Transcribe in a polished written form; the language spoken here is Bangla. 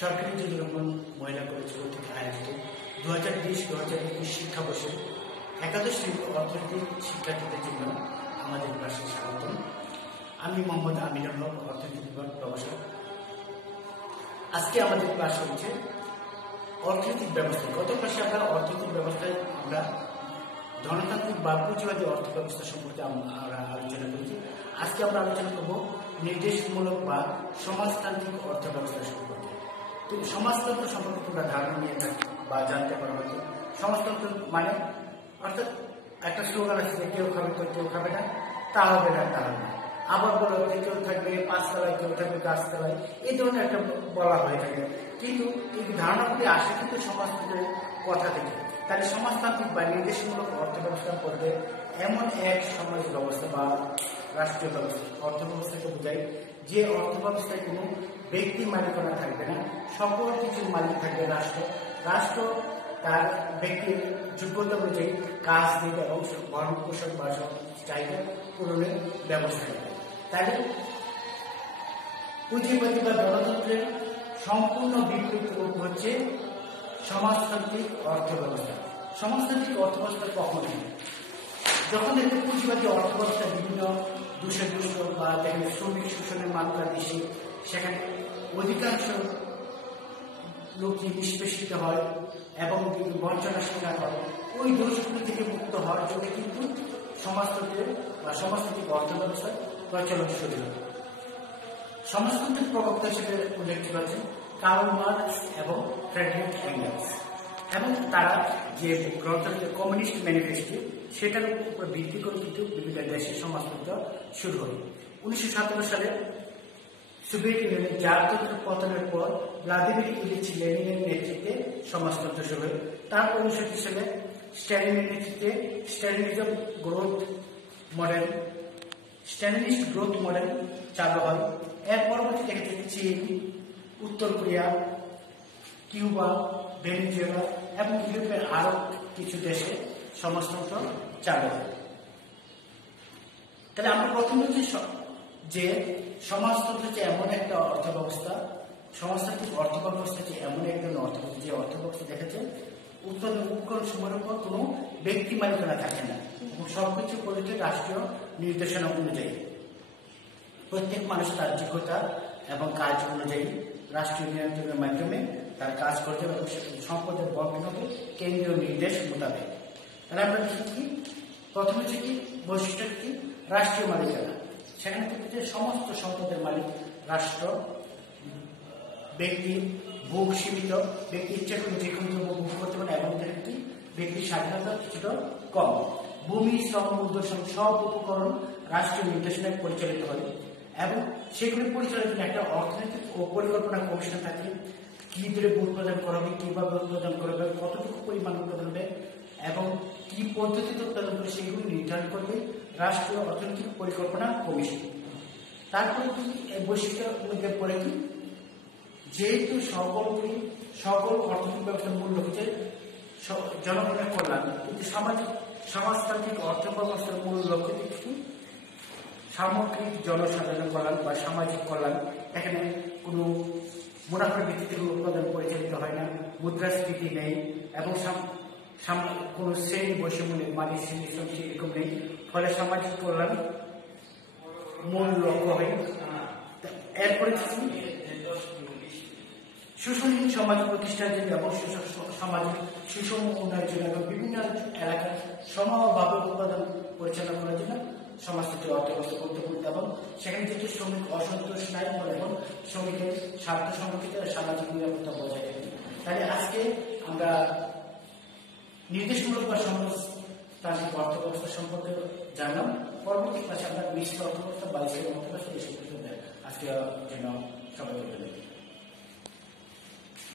সরকারি যুবরোপণ মহিলা কলেজ কর্তৃক আয়োজিত 2020-2021 শিক্ষাবর্ষে একাদশ শ্রেণীর অর্থনৈতিক শিক্ষার্থীদের জন্য আমাদের ক্লাসে স্বাগতম। আমি মোহাম্মদ আমিনুল হক, অর্থনীতি বিভাগ প্রভাষক। আজকে আমাদের ক্লাস হচ্ছে অর্থনৈতিক ব্যবস্থা। গত ক্লাসে আমরা অর্থনৈতিক ব্যবস্থায় ধনতান্ত্রিক বা পুঁজিবাদী অর্থ ব্যবস্থা সম্পর্কে আমরা আলোচনা করেছি। আজকে আমরা আলোচনা করব নির্দেশমূলক বা সমাজতান্ত্রিক অর্থ ব্যবস্থা সম্পর্কে। তো সমাজতন্ত্র সম্পর্কে তোমরা ধারণা নিয়ে থাকবে বা জানতে পারো হয়তো। সমাজতন্ত্র মানে অর্থাৎ একটা স্লোগান আছে যে কেউ খাবে তো কেউ খাবে না, তা হবে না তা হবে না। আবার বলা হয় কেউ থাকবে পাঁচতলায়, কেউ থাকবে গাছতলায়, এই ধরনের একটা বলা হয়ে থাকে। কিন্তু এই ধারণাগুলি আসে কিন্তু সমাজতন্ত্রের কথা থেকে। তাহলে সমাজতান্ত্রিক বা নির্দেশমূলক অর্থ ব্যবস্থা করবে এমন এক সমাজ ব্যবস্থা বা রাষ্ট্রীয় ব্যবস্থা, অর্থ ব্যবস্থাকে বোঝায় যে অর্থ ব্যবস্থায় কোনো ব্যক্তি মালিকানা থাকবে না, সকল কিছুর মালিক থাকবে রাষ্ট্র। রাষ্ট্র তার ব্যক্তির যোগ্যতা অনুযায়ী কাজ দিবে এবং ভরণ পোষণ বা চাহিদা পূরণের ব্যবস্থা নেবে। তাহলে পুঁজিবাদী বা গণতন্ত্রের সম্পূর্ণ বিপরীত রূপ হচ্ছে সমাজতান্ত্রিক অর্থ ব্যবস্থা। সমাজতান্ত্রিক অর্থ ব্যবস্থা কখন হয়? যখন দেখবে পুঁজিবাদী অর্থ ব্যবস্থা বিভিন্ন দুষ্ট বা দেখেন শ্রমিক শোষণের মাত্রা বেশি, সেখানে অধিকাংশ লোকই নিষ্পেষিত হয় এবং বঞ্চনার শিকার হয়। ওই দোষগুলি থেকে মুক্ত হওয়ার জন্য কিন্তু সমাজতন্ত্রের বা সমাজতান্ত্রিক অর্থ ব্যবস্থা প্রচলন শুরু হয়। সমাজতন্ত্রের প্রবক্তা হিসেবে উল্লেখ করেছেন কার্ল মার্কস এবং ফ্রেডরিক এঙ্গেলস, এবং তারা যে গ্রন্থের কমিউনিস্ট ম্যানিফেস্টো সেটার উপর ভিত্তি করে কিন্তু বিভিন্ন দেশে সমাজতন্ত্র শুরু হয়। 1917 সালে সোভিয়েত ইউনিয়নের জারতন্ত্রের পতনের পর ভ্লাদিমির ইলিচ লেনিনের নেতৃত্বে সমাজতন্ত্র শুরু হয়। তারপর 1960 সালে স্ট্যালিনের নেতৃত্বে স্ট্যালিনিস্ট গ্রোথ মডেল চালু হয়। এর পরবর্তী দেখা যাচ্ছে চীন, উত্তর কোরিয়া, কিউবা, ভেনেজুয়েলা এবং ইউরোপের আরো কিছু দেশে সমাজতন্ত্র চালু হয়। তাহলে আমরা প্রথম হচ্ছে যে সমাজতন্ত্র যে এমন একটা অর্থ ব্যবস্থা, সমাজতান্ত্রিক অর্থ ব্যবস্থা যে এমন একজন যে অর্থ ব্যবস্থা দেখাচ্ছে উৎপাদন উপকরণ সময়ের উপর কোনো ব্যক্তি মালিকানা থাকে না এবং সবকিছু পরিচিত রাষ্ট্রীয় নির্দেশনা অনুযায়ী প্রত্যেক মানুষ তার যোগ্যতা এবং কাজ অনুযায়ী রাষ্ট্রীয় নিয়ন্ত্রণের মাধ্যমে তার কাজ করতে হবে এবং সম্পদের বন্টন হবে কেন্দ্রীয় নির্দেশ মোতাবেক। তাহলে আমরা কি প্রথমে হচ্ছে কি বৈশিষ্ট্য কি রাষ্ট্রীয় মালিকানা। সেখানে কিন্তু সমস্ত সম্পদের মালিক রাষ্ট্র। ব্যক্তি ভোগ সীমিত, ব্যক্তি ইচ্ছা করে যে কোনো ভোগ করতে পারে এবং ব্যক্তির স্বাধীনতা কিছুটা কম। ভূমি, শ্রম, উদ্যোগ সব উপকরণ রাষ্ট্রীয় নির্দেশনায় পরিচালিত হয় এবং সেগুলি পরিচালনার জন্য একটা অর্থনৈতিক ও পরিকল্পনা কমিশন থাকে। কি দ্রব্য উৎপাদন করা হবে, কিভাবে উৎপাদন করা হবে, কতটুকু পরিমাণ উৎপাদন হবে এবং কি পদ্ধতিতে উৎপাদন করে সেগুলি নির্ধারণ করবে রাষ্ট্রীয় অর্থনৈতিক পরিকল্পনা কমিশন। তারপরে কি বৈশিষ্ট্যের মধ্যে পড়ে কি যেহেতু সকল অর্থনৈতিক ব্যবস্থার মূল লক্ষ্য জনগণের কল্যাণ, কিন্তু সমাজতান্ত্রিক অর্থ ব্যবস্থার মূল লক্ষ্য কি সামগ্রিক জনসাধারণের কল্যাণ বা সামাজিক কল্যাণ। এখানে কোনো মুনাফার ভিত্তিতে উৎপাদন পরিচালিত হয় না, মুদ্রাস্ফীতি নেই এবং কোনো শ্রেণী বৈষম্য নেই, মালিক শ্রেণী শ্রমিক এরকম নেই। ফলে সামাজিক কল্যাণ মূল লক্ষ্য হয়। এরপরে সুশীল সমাজ প্রতিষ্ঠার জন্য এবং সামাজিক সুষম উন্নয়নের জন্য এবং বিভিন্ন এলাকার সমভাবে উৎপাদন পরিচালনা করার জন্য সমাজতন্ত্রের অর্থ ব্যবস্থা গুরুত্বপূর্ণ এবং সেখানে যেহেতু শ্রমিক অসন্তোষ নাই বলে এবং শ্রমিকের স্বার্থ সংরক্ষিত সামাজিক নিরাপত্তা বজায় থাকে। তাহলে আজকে আমরা নির্দেশমূলক বা সমাজতান্ত্রিক অর্থ ব্যবস্থা সম্পর্কে জানলাম। পরবর্তী ক্লাসে আমরা মিশ্র অর্থ ব্যবস্থা বা অর্থ ব্যবস্থা এই সম্পর্কে আজকে জন্য সবাই